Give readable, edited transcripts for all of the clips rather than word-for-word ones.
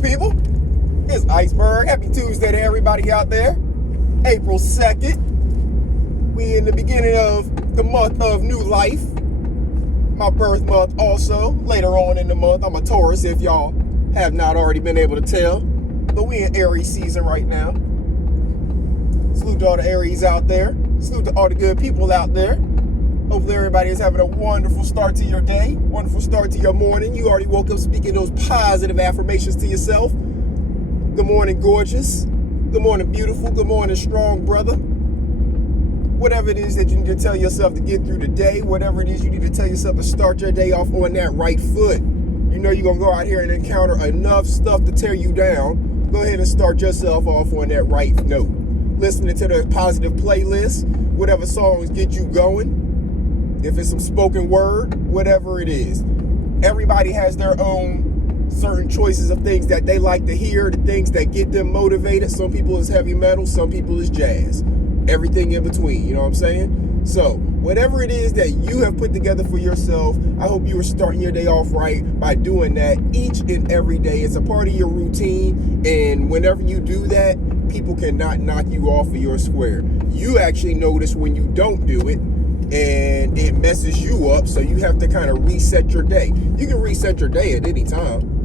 good, people? It's Iceberg. Happy Tuesday to everybody out there. April 2nd. We in the beginning of the month of new life. My birth month also. Later on in the month, I'm a Taurus if y'all have not already been able to tell. But we in Aries season right now. Salute to all the Aries out there. Salute to all the good people out there. Hopefully everybody is having a wonderful start to your day, wonderful start to your morning. You already woke up speaking those positive affirmations to yourself. Good morning, gorgeous. Good morning, beautiful. Good morning, strong brother. Whatever it is that you need to tell yourself to get through the day, whatever it is you need to tell yourself to start your day off on that right foot. You know you're going to go out here and encounter enough stuff to tear you down. Go ahead and start yourself off on that right note. Listening to the positive playlist, whatever songs get you going. If it's some spoken word, whatever it is. Everybody has their own certain choices of things that they like to hear, the things that get them motivated. Some people is heavy metal, some people is jazz. Everything in between, you know what I'm saying? So, whatever it is that you have put together for yourself, I hope you are starting your day off right by doing that each and every day. It's a part of your routine, and whenever you do that, people cannot knock you off of your square. You actually notice when you don't do it, and it messes you up, so you have to kind of reset your day. You can reset your day at any time.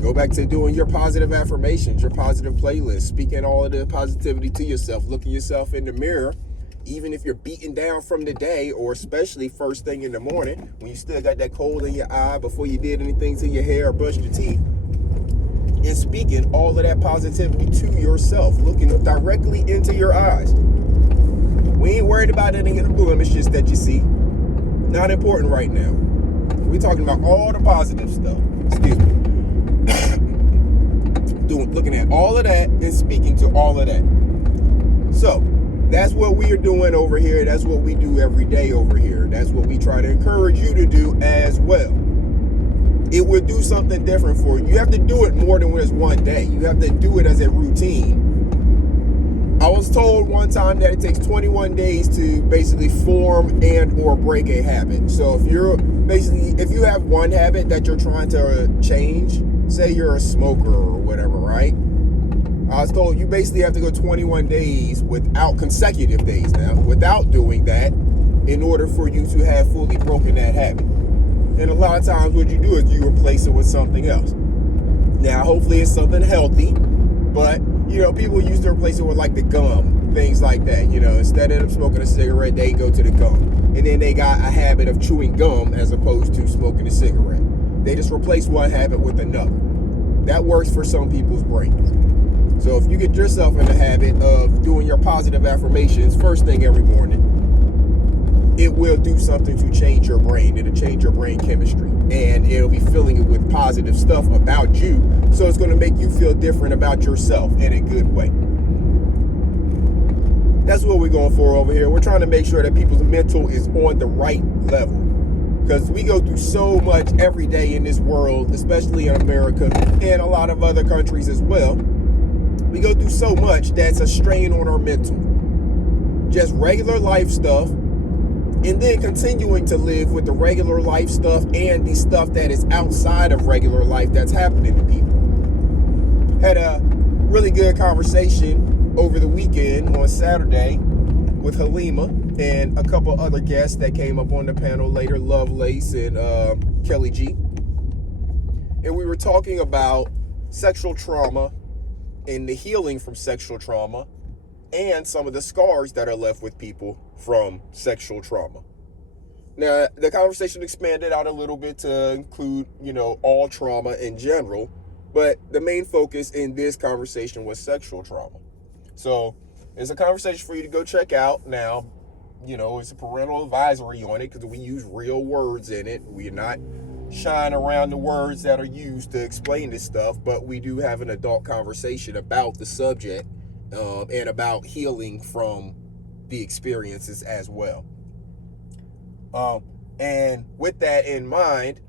Go back to doing your positive affirmations, your positive playlist, speaking all of the positivity to yourself, looking yourself in the mirror, even if you're beaten down from the day, or especially first thing in the morning, when you still got that cold in your eye before you did anything to your hair or brushed your teeth, and speaking all of that positivity to yourself, looking directly into your eyes. We ain't worried about any of the blemishes that you see. Not important right now. We're talking about all the positive stuff. Excuse me. Looking at all of that and speaking to all of that. So, that's what we are doing over here. That's what we do every day over here. That's what we try to encourage you to do as well. It will do something different for you. You have to do it more than just one day. You have to do it as a routine. I was told one time that it takes 21 days to basically form and or break a habit. So if you have one habit that you're trying to change, say you're a smoker or whatever, right? I was told you basically have to go 21 days without consecutive days now, without doing that, in order for you to have fully broken that habit. And a lot of times what you do is you replace it with something else. Now, hopefully it's something healthy, but you know, people used to replace it with like the gum, things like that. You know, instead of them smoking a cigarette, they go to the gum. And then they got a habit of chewing gum as opposed to smoking a cigarette. They just replace one habit with another. That works for some people's brains. So if you get yourself in the habit of doing your positive affirmations first thing every morning, it will do something to change your brain. It'll change your brain chemistry. And it'll be filling it with positive stuff about you. So it's going to make you feel different about yourself in a good way. That's what we're going for over here. We're trying to make sure that people's mental is on the right level. Because we go through so much every day in this world, especially in America and a lot of other countries as well. We go through so much that's a strain on our mental. Just regular life stuff. And then continuing to live with the regular life stuff and the stuff that is outside of regular life that's happening to people. Had a really good conversation over the weekend on Saturday with Halima and a couple other guests that came up on the panel later, Lovelace and Kelly G. And we were talking about sexual trauma and the healing from sexual trauma and some of the scars that are left with people from sexual trauma. Now, the conversation expanded out a little bit to include, you know, all trauma in general, but the main focus in this conversation was sexual trauma. So, it's a conversation for you to go check out. Now, you know, it's a parental advisory on it because we use real words in it. We're not shying around the words that are used to explain this stuff, but we do have an adult conversation about the subject. And about healing from the experiences as well. And with that in mind,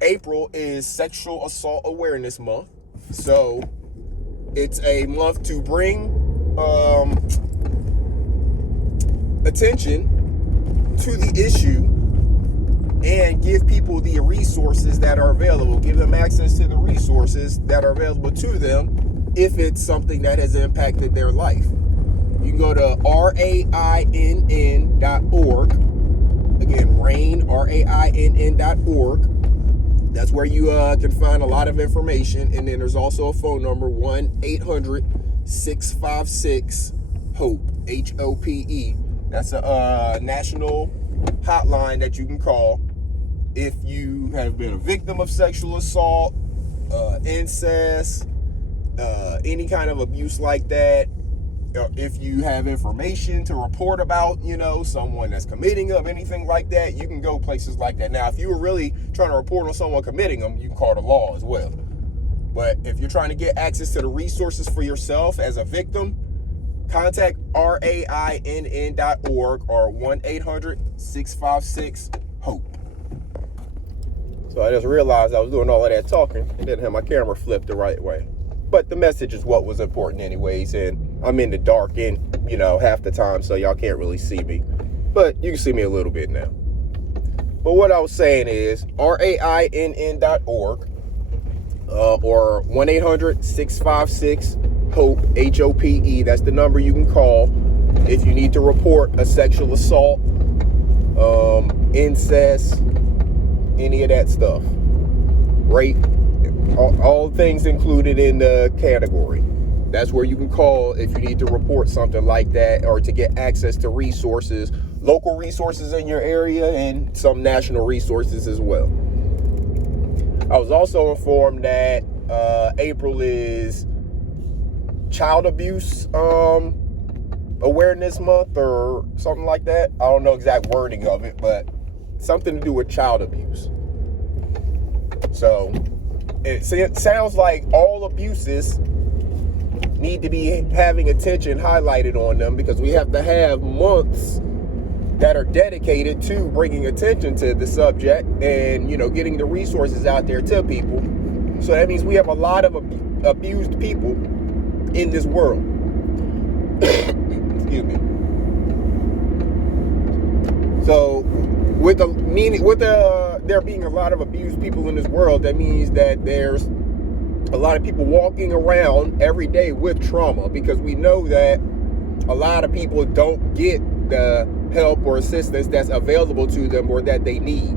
April is Sexual Assault Awareness Month. So it's a month to bring attention to the issue and give people the resources that are available. Give them access to the resources that are available to them if it's something that has impacted their life. You can go to rainn.org. Again, rainn.org. That's where you can find a lot of information. And then there's also a phone number, 1-800-656-HOPE, HOPE. That's a national hotline that you can call if you have been a victim of sexual assault, incest, any kind of abuse like that. If you have information to report about, someone that's committing of anything like that, you can go places like that. Now, if you were really trying to report on someone committing them, you can call the law as well. But if you're trying to get access to the resources for yourself as a victim, contact rainn.org or 1-800-656-HOPE. So I just realized I was doing all of that talking and didn't have my camera flipped the right way. But the message is what was important anyways, and I'm in the dark half the time, so y'all can't really see me. But you can see me a little bit now. But what I was saying is rainn.org or 1-800-656-HOPE, HOPE. That's the number you can call if you need to report a sexual assault, incest, any of that stuff. Rape. All things included in the category. That's where you can call if you need to report something like that or to get access to resources, local resources in your area and some national resources as well. I was also informed that April is Child Abuse Awareness Month or something like that. I don't know exact wording of it, but something to do with child abuse. So it sounds like all abuses need to be having attention highlighted on them, because we have to have months that are dedicated to bringing attention to the subject and, getting the resources out there to people. So that means we have a lot of abused people in this world. Excuse me. So there being a lot of abused people in this world, that means that there's a lot of people walking around every day with trauma, because we know that a lot of people don't get the help or assistance that's available to them or that they need.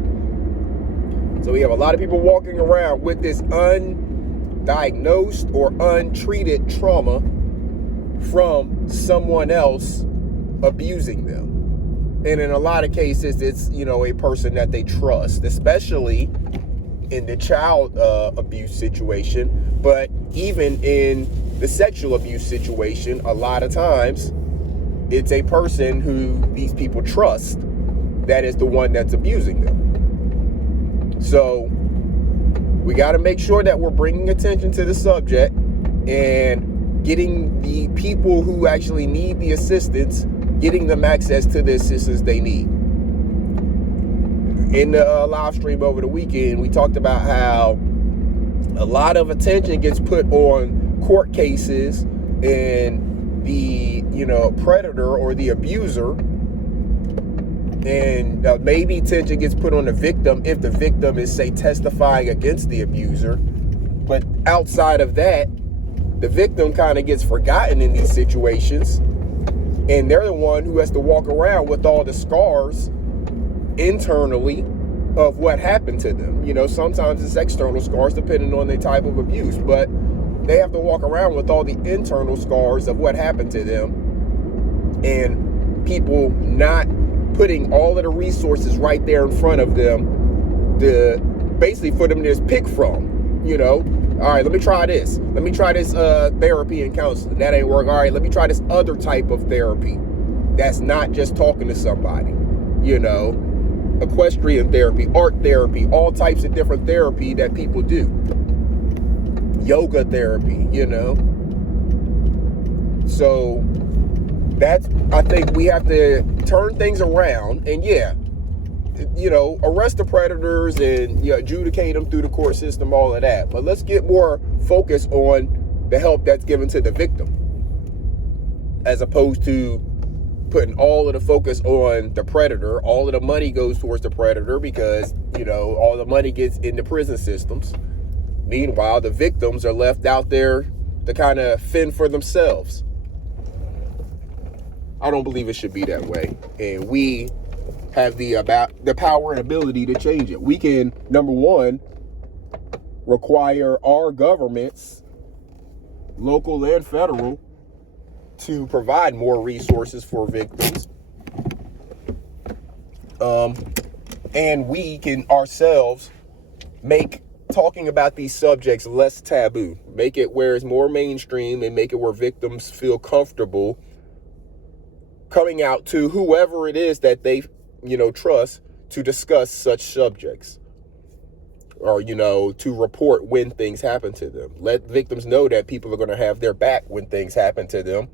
So we have a lot of people walking around with this undiagnosed or untreated trauma from someone else abusing them. And in a lot of cases, it's, a person that they trust, especially in the child abuse situation. But even in the sexual abuse situation, a lot of times it's a person who these people trust that is the one that's abusing them. So we got to make sure that we're bringing attention to the subject and getting the people who actually need the assistance, getting them access to the assistance they need. In the live stream over the weekend, we talked about how a lot of attention gets put on court cases and the, predator or the abuser, and maybe attention gets put on the victim if the victim is, say, testifying against the abuser. But outside of that, the victim kind of gets forgotten in these situations, and they're the one who has to walk around with all the scars internally of what happened to them. Sometimes it's external scars depending on the type of abuse, but they have to walk around with all the internal scars of what happened to them, and people not putting all of the resources right there in front of them to basically for them to just pick from. All right, let me try this. Let me try this therapy and counseling. That ain't work. All right, let me try this other type of therapy that's not just talking to somebody. Equestrian therapy, art therapy, all types of different therapy that people do. Yoga therapy, So I think we have to turn things around and arrest the predators and adjudicate them through the court system, all of that. But let's get more focus on the help that's given to the victim, as opposed to putting all of the focus on the predator. All of the money goes towards the predator because all the money gets into prison systems. Meanwhile, the victims are left out there to kind of fend for themselves. I don't believe it should be that way. And we have the power and ability to change it. We can, number one, require our governments, local and federal, to provide more resources for victims. And we can ourselves make talking about these subjects less taboo. Make it where it's more mainstream and make it where victims feel comfortable coming out to whoever it is that they, trust to discuss such subjects. Or, to report when things happen to them. Let victims know that people are going to have their back when things happen to them,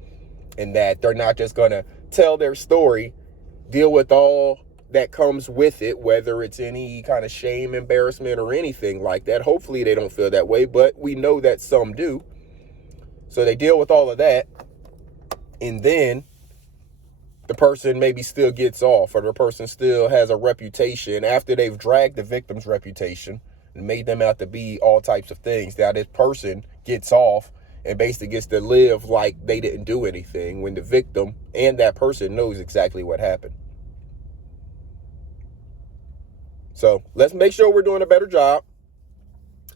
and that they're not just going to tell their story, deal with all that comes with it, whether it's any kind of shame, embarrassment, or anything like that. Hopefully they don't feel that way, but we know that some do. So they deal with all of that, and then the person maybe still gets off, or the person still has a reputation after they've dragged the victim's reputation and made them out to be all types of things. Now this person gets off and basically gets to live like they didn't do anything, when the victim and that person knows exactly what happened. So let's make sure we're doing a better job.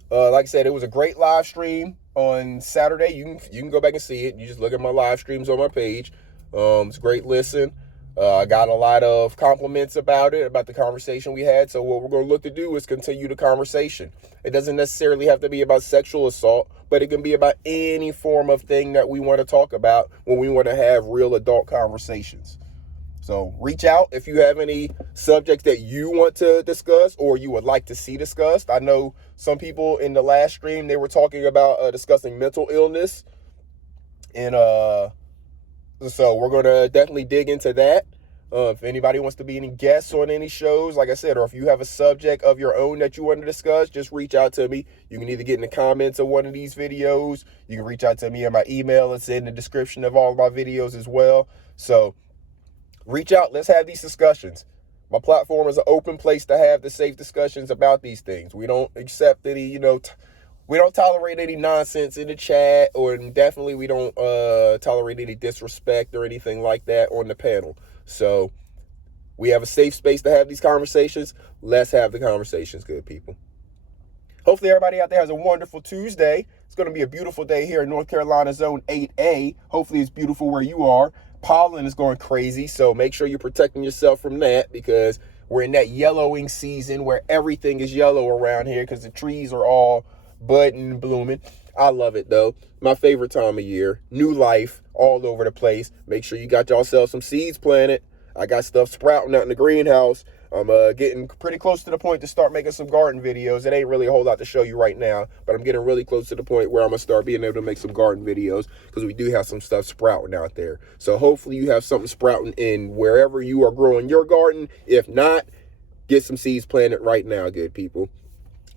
Like I said, it was a great live stream on Saturday. You can go back and see it. You just look at my live streams on my page. It's a great listen. I got a lot of compliments about it, about the conversation we had. So what we're going to look to do is continue the conversation. It doesn't necessarily have to be about sexual assault, but it can be about any form of thing that we want to talk about when we want to have real adult conversations. So reach out if you have any subjects that you want to discuss or you would like to see discussed. I know some people in the last stream, they were talking about discussing mental illness. And so we're going to definitely dig into that. If anybody wants to be any guests on any shows, like I said, or if you have a subject of your own that you want to discuss, just reach out to me. You can either get in the comments of one of these videos. You can reach out to me on my email. It's in the description of all of my videos as well. So reach out. Let's have these discussions. My platform is an open place to have the safe discussions about these things. We don't accept any, we don't tolerate any nonsense in the chat, or definitely we don't tolerate any disrespect or anything like that on the panel. So we have a safe space to have these conversations. Let's have the conversations, good people. Hopefully everybody out there has a wonderful Tuesday. It's going to be a beautiful day here in North Carolina, Zone 8A. Hopefully it's beautiful where you are. Pollen is going crazy, so make sure you're protecting yourself from that, because we're in that yellowing season where everything is yellow around here because the trees are all budding and blooming. I love it, though. My favorite time of year. New life all over the place. Make sure you got yourself some seeds planted. I got stuff sprouting out in the greenhouse. I'm getting pretty close to the point to start making some garden videos. It ain't really a whole lot to show you right now, but I'm getting really close to the point where I'm going to start being able to make some garden videos, because we do have some stuff sprouting out there. So hopefully you have something sprouting in wherever you are growing your garden. If not, get some seeds planted right now, good people.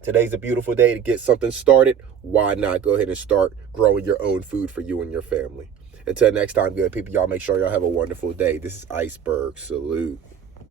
Today's a beautiful day to get something started. Why not go ahead and start growing your own food for you and your family? Until next time, good people, y'all make sure y'all have a wonderful day. This is Iceberg. Salute.